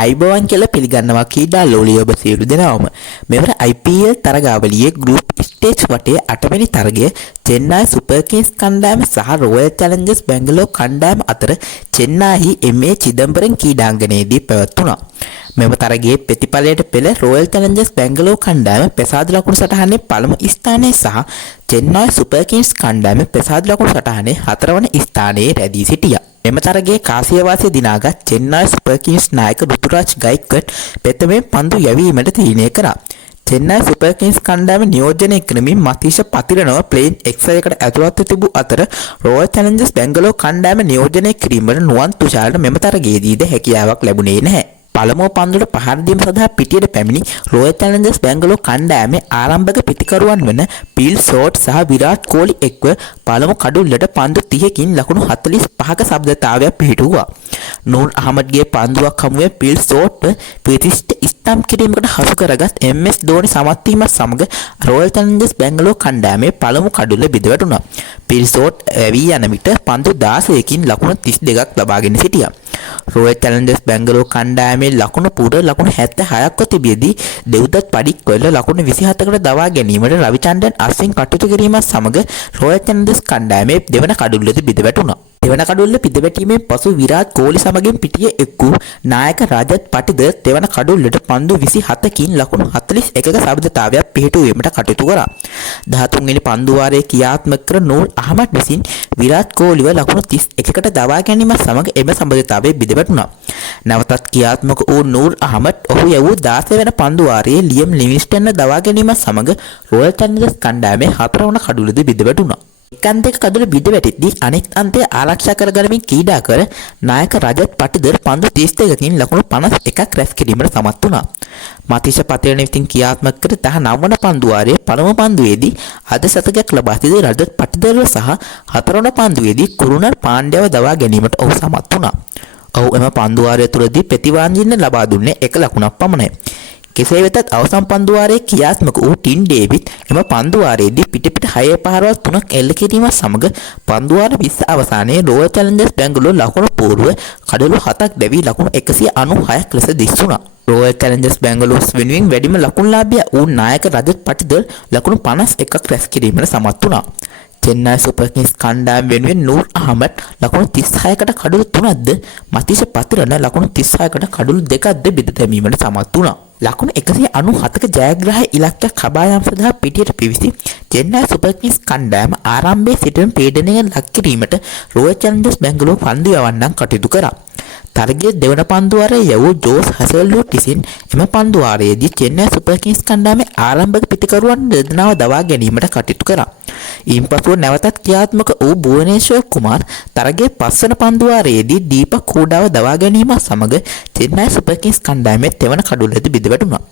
ආයිබෝවන් කියලා පිළිගන්නවා කීඩා ලෝලිය ඔබ සියලු දෙනාම. මෙවර IPL තරගාවලියේ ගෲප් ස්ටේජ් වටේ 8 වෙනි තරගය චෙන්නයි සුපර් කිංස් කණ්ඩායම සහ රොයල් චැලෙන්ජර්ස් බැංගලෝර් කණ්ඩායම අතර චෙන්නයි MA චිදම්බරම් ක්‍රීඩාංගණයේදී පැවැත්වුණා. මෙම තරගයේ ප්‍රතිඵලයට පෙළ රොයල් චැලෙන්ජර්ස් බැංගලෝර් කණ්ඩායම පෙසාදු ලකුණු සටහනේ පළමු ස්ථානයේ සහ චෙන්නයි සුපර් කිංස් කණ්ඩායම පෙසාදු ලකුණු සටහනේ 4 වන ස්ථානයේ රැඳී සිටියා. මෙම තරගයේ කාසියවාසිය දිනාගත් චෙන්නයි සුපර් කිංස් නායක රුතුරාජ් ගයික්වඩ් ප්‍රථමයෙන් පන්දු යැවීමට තීරණය කරා. චෙන්නයි සුපර් කිංස් කණ්ඩායම නියෝජනය කරමින් මතීෂ පතිරණව ප්ලේන් එක්සයකට ඇතුළත්ව තිබූ අතර රොයල් චැලෙන්ජර්ස් බැංගලෝර් කණ්ඩායම නියෝජනය කිරීමට නුවන් තුෂාරට මෙම තරගයේදීද හැකියාවක් ලැබුණේ නැහැ. පළමුව පන්දුවට පහර දීම සඳහා පිටියට පැමිණි රොයල් චැලෙන්ජර්ස් බැංගලෝර් කණ්ඩායමේ ආරම්භක පිටිකරුවන් වන පිල් ෂෝට් සහ විරාට් කෝලි එක්ව පළමු කඩුල්ලට පන්දු 30කින් ලකුණු 45ක ශබ්දතාවයක් පිහිටුවා. නූර් අහමඩ්ගේ පන්දුවක් හමුවේ පිල් ෂෝට් ප්‍රතිෂ්ඨ ස්තම්භ කිරීමකට හසු කරගත් MS ධෝනි සමත් වීමත් සමග රොයල් චැලෙන්ජර්ස් බැංගලෝර් කණ්ඩායමේ පළමු කඩුල්ල බිඳවැටුණා. පිල් ෂෝට් ඇවී යන විට පන්දු 16කින් ලකුණු 32ක් ලබාගෙන සිටියා. රොයල් චැලෙන්ජර්ස් බැංගලෝර් කණ්ඩායමේ ලකුණු පුර ලකුණු 76ක්ව තිබියදී දෙව්දත් පඩික්කොල්ල ලකුණු 27කට දවා ගැනීමට රවිචන්ද්‍රන් අස්වින් කටයුතු කිරීමත් සමග රොයල් චැලෙන්ජර්ස් කණ්ඩායමේ දෙවන කඩුල්ලද බිඳවැටුණා. දෙවන කඩුල්ල පිටවැටීමෙන් පසු විරාට් කෝලි සමගින් පිටිය එක් වූ නායක රජත් පටිද දෙවන කඩුල්ලට පන්දු 27කින් ලකුණු 41ක ශබ්දතාවයක් පිහිටුවීමට කටයුතු කරා. 13 වෙනි පන්දු වාරයේ ක්‍රියාත්මක කර නූර් අහමඩ් විසින් විරාට් කෝලිව ලකුණු 31කට දවා ගැනීමත් සමග එම ශබ්දතාවය බිඳවැටුණා. නැවතත් ක්‍රියාත්මක වූ නූර් අහමඩ් ඔහු යවූ 16 වෙනි පන්දු වාරයේ ලියම් ලිවිස්ටන් දවා ගැනීමත් සමග රොයල් චැලෙන්ජර්ස් කණ්ඩායමේ 4 වන කඩුල්ලද බිඳවැටුණා. එක් අන්තයක කඩුල බිඳවැටෙද්දී අනෙක් අන්තය ආරක්ෂා කරගනිමින් ක්‍රීඩා කර නායක රජත් පටිදර් පන්දු 32කින් ලකුණු 51ක් රැස් කිරීමට සමත් වුණා. මතීෂ පතිරණ විසින් ක්‍රියාත්මක කර 19 වන පන්දු වාරයේ පළමු පන්දුවේදී අද සතකයක් ලබා සිටි රජත් පටිදර්ව සහ 4 වන පන්දුවේදී කුරුණර් පාණ්ඩ්‍යව දවා ගැනීමට ඔහු සමත් වුණා. ඔහු එම පන්දු වාරය තුලදී ප්‍රතිවාංජින්න ලබා දුන්නේ 1 ලකුණක් පමණයි. කෙසේ වෙතත් අවසන් පන්දු වාරයේ ක්‍රියාත්මක වූ ටින් ඩේවිඩ් එම පන්දු වාරයේදී පිට 6 පහරවල් 3ක් එල්ල කිරීමත් සමග පන්දු වාර 20 අවසානයේ රොයල් චැලෙන්ජර්ස් බැංගලෝර් ලකුණු පූර්ව කඩලු 7ක් දැවී ලකුණු 196ක් ලෙස දිස් වුණා. රොයල් චැලෙන්ජර්ස් බැංගලෝර් වෙනුවෙන් වැඩිම ලකුණුලාභියා වූ නායක රජත් පටිදර් ලකුණු 51ක් රැස් කිරීමට සමත් වුණා. චෙන්නයි සුපර් කිංස් කණ්ඩායම වෙනුවෙන් නූර් අහමඩ් ලකුණු 36කට කඩලු 3ක්ද මතීෂ පතිරණ ලකුණු 36කට කඩලු 2ක්ද බෙද දැමීමට සමත් වුණා. ලකුණු 197ක ජයග්‍රාහී ඉලක්කයක් කබා යාම සඳහා පිටියට පිවිසි චෙන්නයි සුපර් කිංස් කණ්ඩායම ආරම්භයේ සිටම පීඩනයෙන් ලක් කිරීමට රොයල් චැලෙන්ජර්ස් බැංගලෝර් පන්දු යවන්නන් කටයුතු කරා. තරගයේ දෙවන පන්දු වාරයේ යවූ ජෝස් හැසල්වුඩ් විසින් එම පන්දු වාරයේදී චෙන්නයි සුපර් කිංස් කණ්ඩායමේ ආරම්භක පිටිකරුවන් දෙදෙනාව දවා ගැනීමට කටයුතු කරා. ඉන්පසුව නැවතත් ක්‍රියාත්මක වූ භුවනේශ්වර් කුමාර් තරගයේ 5 වන පන්දු වාරයේදී දීපක් කූඩාව දවා ගැනීමත් සමග චෙන්නයි සුපර් කිංස් කණ්ඩායමේ තෙවන කඩුල්ලද බිඳවැටුණා.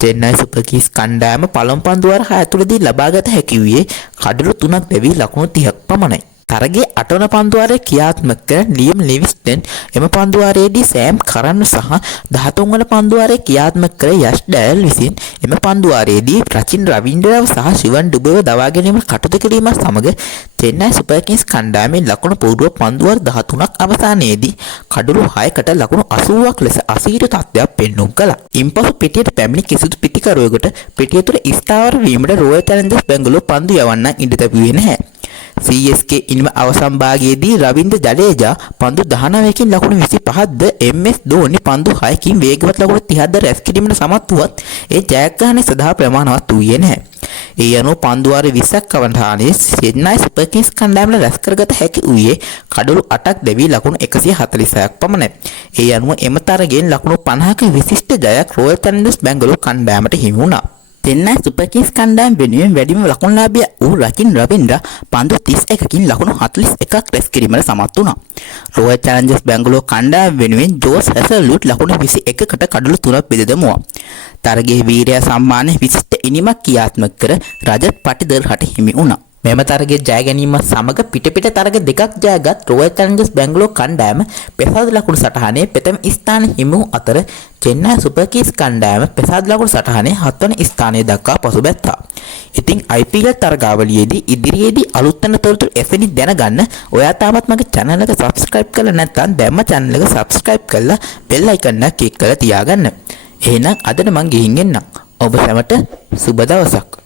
චෙන්නයි සුපර් කිංස් කණ්ඩායම පළමු පන්දු වාර 6 තුලදී ලබාගත හැකි වූයේ කඩලු 3ක් දැවී ලකුණු 30ක් පමණයි. තරගයේ 8 වන පන්දු වාරයේ ක්‍රියාත්මක කර ලියම් ලිවිස්ටන් එම පන්දු වාරයේදී සෑම් කරන්න සහ 13 වන පන්දු වාරයේ ක්‍රියාත්මක කර යෂ් ඩයල් විසින් එම පන්දු වාරයේදී රචින් රවින්ද්‍රව සහ ශිවන් ඩුබේව දවා ගැනීමට කටයුතු කිරීමත් සමග චෙන්නයි සුපර් කිංස් කණ්ඩායමේ ලකුණු පූර්ව පන්දු වාර 13ක් අවසානයේදී කඩලු 6කට ලකුණු 80ක් ලෙස අසීරු තත්ත්වයක් පෙන්නුම් කළා. ඉන්පසු පිටියට පැමිණි කිසිදු පිටිකරුවෙකුට පිටිය තුළ ස්ථාවර වීමට රොයල් චැලෙන්ජර්ස් බැංගලෝර් පන්දු යවන්නන් ඉඩ ලැබුවේ නැහැ. CSK ඉනිම අවසන් භාගයේදී රවින්ද්‍ර ජඩේජා පන්දු 19කින් ලකුණු 25ක්ද MS ධෝනි පන්දු 6කින් වේගවත් ලකුණු 30ක්ද රැස් කිරීමට සමත් වුවත් ඒ ජයග්‍රහණය සඳහා ප්‍රමාණවත් වූයේ නැහැ. ඒ අනුව පන්දු වාර 20ක් අවසානයේ චෙන්නයි සුපර් කිංස් කණ්ඩායමට රැස් කරගත හැකි වූයේ කඩලු 8ක් දැවී ලකුණු 146ක් පමණයි. ඒ අනුව එම තරගයෙන් ලකුණු 50ක විශිෂ්ට ජයක් රොයල් චැලෙන්ජර්ස් බැංගලෝර් කණ්ඩායමට හිමි වුණා. චෙන්නයි සුපර් කිංස් කණ්ඩායම වෙනුවෙන් වැඩිම ලකුණුලාභියා වූ රචින් රවින්ද්‍ර පන්දු 31කින් ලකුණු 41ක් රැස් කිරීමට සමත් වුණා. රොයල් චැලෙන්ජර්ස් බැංගලෝර් කණ්ඩායම වෙනුවෙන් ජෝස් හැසල්වුඩ් ලකුණු 21කට කඩලු 3ක් බෙද දැමුවා. තරගයේ වීරයා සම්මානයේ විශිෂ්ට ඉනිමක් ක්‍රියාත්මක කර රජත් පටිදර් හට හිමි වුණා. මෙම තරගයේ ජය ගැනීම සමග පිට තරග දෙකක් ජයගත් රොයල් චැලන්ජර්ස් බැංගලෝර කණ්ඩායම පෙසාද ලකුණු සටහනේ ප්‍රථම ස්ථානය හිමි වූ අතර චෙන්නයි සුපර් කිංස් කණ්ඩායම පෙසාද ලකුණු සටහනේ 7 වන ස්ථානය දක්වා පසුබැස්සා. ඉතින් IPL තරගාවලියේදී ඉදිරියේදී අලුත් වෙන තොරතුරු එසෙනි දැනගන්න ඔයා තාමත් මගේ channel එක subscribe කරලා නැත්නම් දැම්ම channel එක subscribe කරලා bell icon එක click කරලා තියාගන්න. එහෙනම් අදට මං ගිහින් එන්නම්. ඔබ සැමට සුබ දවසක්.